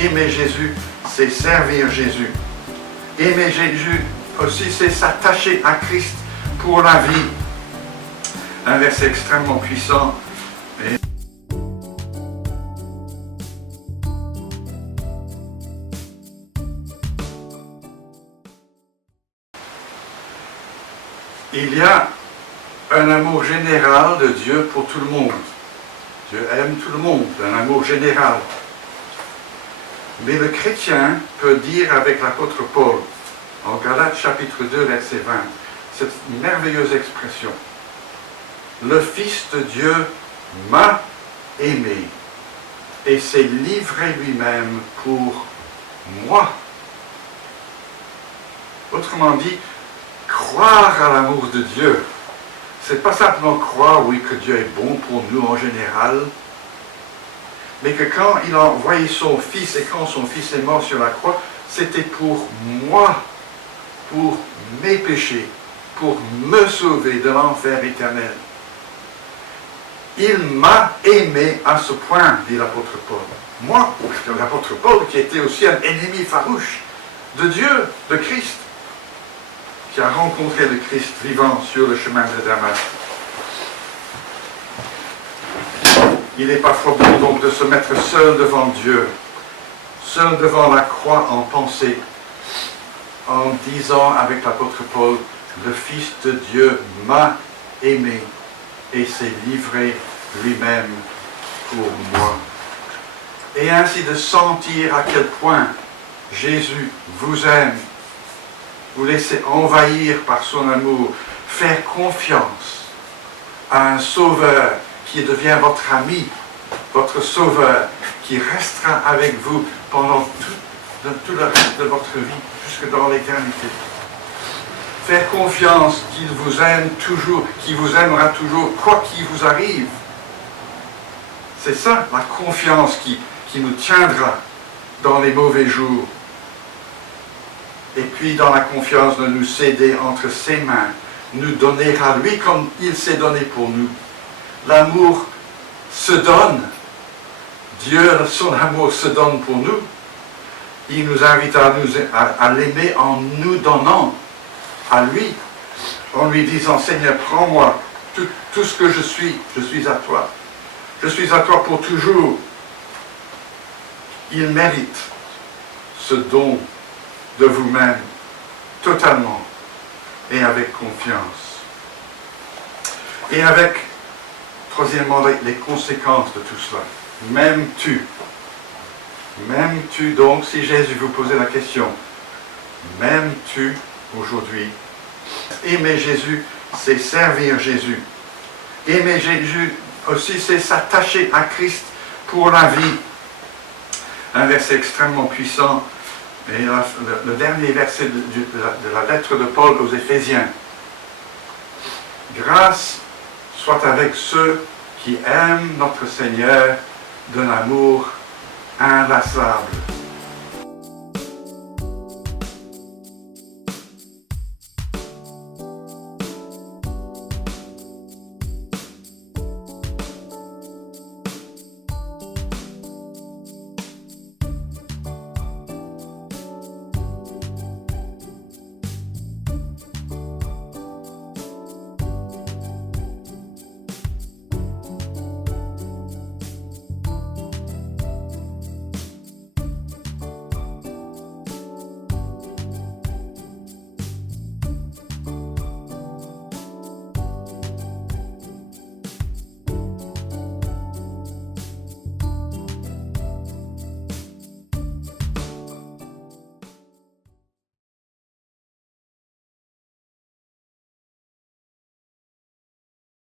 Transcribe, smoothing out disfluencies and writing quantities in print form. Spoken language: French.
Aimer Jésus, c'est servir Jésus. Aimer Jésus aussi, c'est s'attacher à Christ pour la vie. Un verset extrêmement puissant. Il y a un amour général de Dieu pour tout le monde. Dieu aime tout le monde, un amour général. Mais le chrétien peut dire avec l'apôtre Paul, en Galates chapitre 2, verset 20, cette merveilleuse expression. Le Fils de Dieu m'a aimé et s'est livré lui-même pour moi. Autrement dit, croire à l'amour de Dieu, c'est pas simplement croire, oui, que Dieu est bon pour nous en général, mais que quand il a envoyé son Fils et quand son Fils est mort sur la croix, c'était pour moi, pour mes péchés, pour me sauver de l'enfer éternel. Il m'a aimé à ce point, dit l'apôtre Paul. Moi, l'apôtre Paul, qui était aussi un ennemi farouche de Dieu, de Christ, qui a rencontré le Christ vivant sur le chemin de Damas. Il est parfois bon donc de se mettre seul devant Dieu, seul devant la croix en pensée, en disant avec l'apôtre Paul, le Fils de Dieu m'a aimé et s'est livré lui-même pour moi. Et ainsi de sentir à quel point Jésus vous aime, vous laissez envahir par son amour, faire confiance à un sauveur qui devient votre ami, votre sauveur, qui restera avec vous pendant tout le reste de votre vie, jusque dans l'éternité. Faire confiance qu'il vous aime toujours, qu'il vous aimera toujours, quoi qu'il vous arrive. C'est ça, la confiance qui nous tiendra dans les mauvais jours. Et puis, dans la confiance de nous céder entre ses mains, nous donner à lui comme il s'est donné pour nous. L'amour se donne. Dieu, son amour se donne pour nous. Il nous invite à l'aimer en nous donnant à lui, en lui disant, Seigneur, prends-moi, tout ce que je suis à toi. Je suis à toi pour toujours. Il mérite ce don de vous-même, totalement, et avec confiance. Et avec, troisièmement, les conséquences de tout cela. M'aimes-tu donc, si Jésus vous posait la question, m'aimes-tu aujourd'hui? Aimer Jésus, c'est servir Jésus. Aimer Jésus aussi, c'est s'attacher à pour la vie. Un verset extrêmement puissant, et le dernier verset de la lettre de Paul aux Éphésiens. Grâce soit avec ceux qui aiment notre Seigneur d'un amour inlassable.